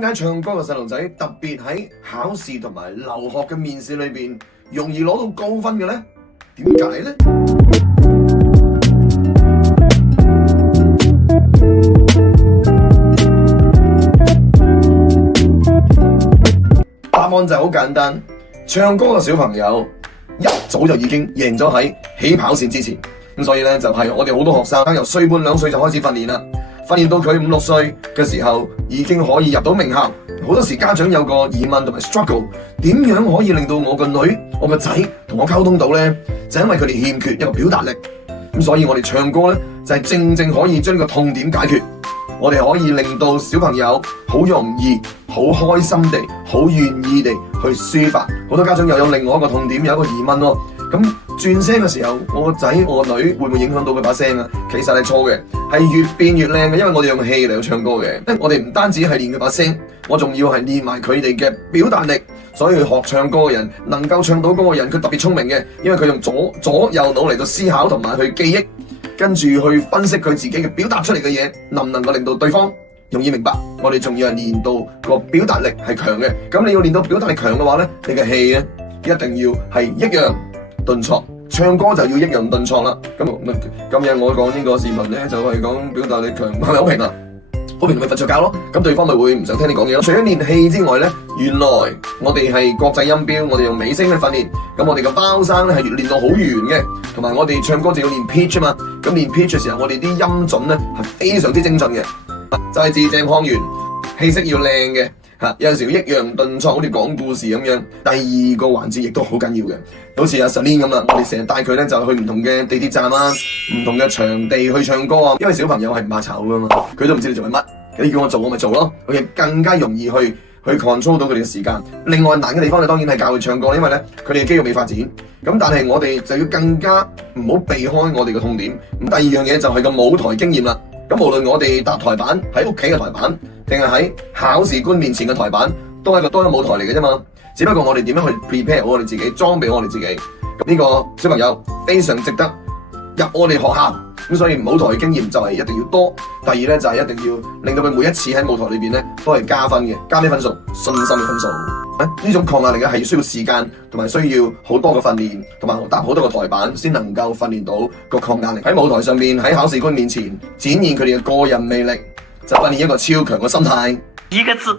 點解唱歌嘅細路仔特別喺考試同埋留學嘅面試裏邊容易攞到高分嘅呢？點解呢？答案就好簡單，唱歌嘅小朋友一早就已經贏咗喺起跑線之前，咁所以呢，就係我哋好多學生由歲半2歲就開始訓練啦。訓練到佢5、6歲嘅時候，已經可以入到名校。好多時家長有個疑問同埋 struggle， 點樣可以令到我個女、我個仔同我溝通到呢？就因為佢哋欠缺一個表達力。咁所以我哋唱歌呢，就係正正可以將呢個痛點解決。我哋可以令到小朋友好容易、好開心地、好願意地去抒發。好多家長又有另外一個痛點，有一個疑問喎。咁轉聲嘅時候，我個仔、我個女會唔會影響到佢把聲啊？其實係錯嘅，係越變越靚嘅，因為我哋用氣嚟去唱歌嘅。我哋唔單止係練佢把聲，我仲要係練埋佢哋嘅表達力。所以學唱歌嘅人，能夠唱到歌嘅人，佢特別聰明嘅，因為佢用左右腦嚟到思考同埋去記憶，跟住去分析佢自己嘅表達出嚟嘅嘢，能唔能夠令到對方容易明白。我哋仲要係練到個表達力係強嘅。咁你要練到表達力強嘅話呢，你嘅氣咧一定要係抑揚頓挫，唱歌就要抑揚頓挫啦。咁今日我講呢個視頻咧，就係講表達力強，係咪好平啊？好平咪瞓着覺咯。咁對方咪會唔想聽你講嘢咯。除咗練氣之外咧，原來我哋係國際音標，我哋用美聲去訓練。咁我哋嘅包聲咧係練到好圓嘅，同埋我哋唱歌就要練 pitch 啊嘛。咁練 pitch 嘅時候，我哋啲音準咧係非常之精準嘅，就係字正腔圓，氣息要靚嘅。有陣時要抑揚頓挫，好似講故事咁樣。第二個環節亦都好緊要嘅，好似阿 Celine 咁啦，我哋成日帶佢咧就去唔同嘅地鐵站啊，唔同嘅場地去唱歌啊。因為小朋友係唔怕醜噶嘛，佢都唔知你做緊乜，你叫我做我咪做咯。佢更加容易去 control 到佢哋嘅時間。另外難嘅地方咧，當然係教佢唱歌，因為咧佢哋嘅肌肉未發展。咁但係我哋就要更加唔好避開我哋嘅痛點。咁第二樣嘢就係個舞台經驗啦。咁無論我哋搭台板喺屋企嘅台板，定係喺考試官面前嘅台板，都係個舞台嚟嘅啫嘛。只不過我哋點樣去 prepare 我哋自己，裝備我哋自己。咁呢個小朋友非常值得入我哋學校。咁所以舞台經驗就係一定要多。第二咧就係一定要令到佢每一次喺舞台裏邊咧都係加分嘅，加啲分數，信心嘅分數。呢種抗壓力嘅係需要時間同埋需要好多嘅訓練，同埋搭好多個台板先能夠訓練到個抗壓力。喺舞台上面，喺考試官面前展現佢哋嘅個人魅力，就訓練一個超強嘅心態。一個字，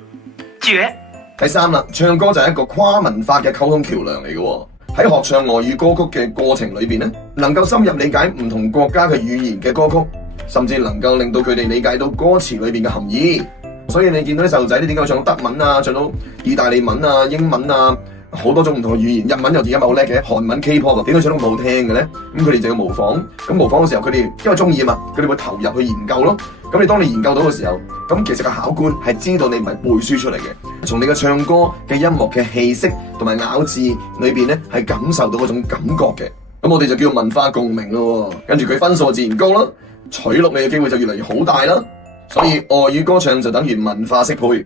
絕。第三啦，唱歌就係一個跨文化嘅溝通橋樑嚟嘅。喺學唱外語歌曲嘅過程裏邊咧，能夠深入理解唔同國家嘅語言嘅歌曲，甚至能夠令到佢哋理解到歌詞裏邊嘅含義。所以你見到啲細路仔，你點解唱到德文啊，唱到意大利文啊、英文啊，好多種唔同嘅語言。日文又而家咪好叻嘅，韓文 K-pop 點解唱到咁好聽嘅咧？咁佢哋就要模仿。咁模仿嘅時候，佢哋因為中意啊嘛，佢哋會投入去研究咯。咁當你研究到嘅時候，咁其實個考官係知道你唔係背書出嚟嘅，從你嘅唱歌嘅音樂嘅氣息同埋咬字裏邊咧，係感受到嗰種感覺嘅。咁我哋就叫文化共鳴咯。跟住佢分數自然高啦，取錄你嘅機會就越嚟越好大啦。所以外語歌唱就等於文化適配。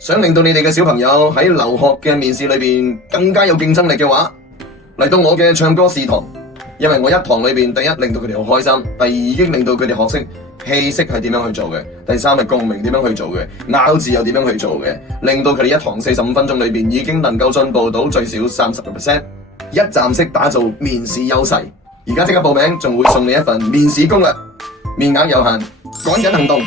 想令到你哋嘅小朋友喺留學嘅面試裏邊更加有競爭力嘅話，嚟到我嘅唱歌試堂，因為我一堂裏邊第一令到佢哋好開心，第二已經令到佢哋學識氣息係點樣去做嘅，第三係共鳴點樣去做嘅，咬字又點樣去做嘅，令到佢哋一堂45分鐘裏邊已經能夠進步到最少30%，一站式打造面試優勢。而家即刻報名，仲會送你一份面試攻略，面額有限，趕緊行動！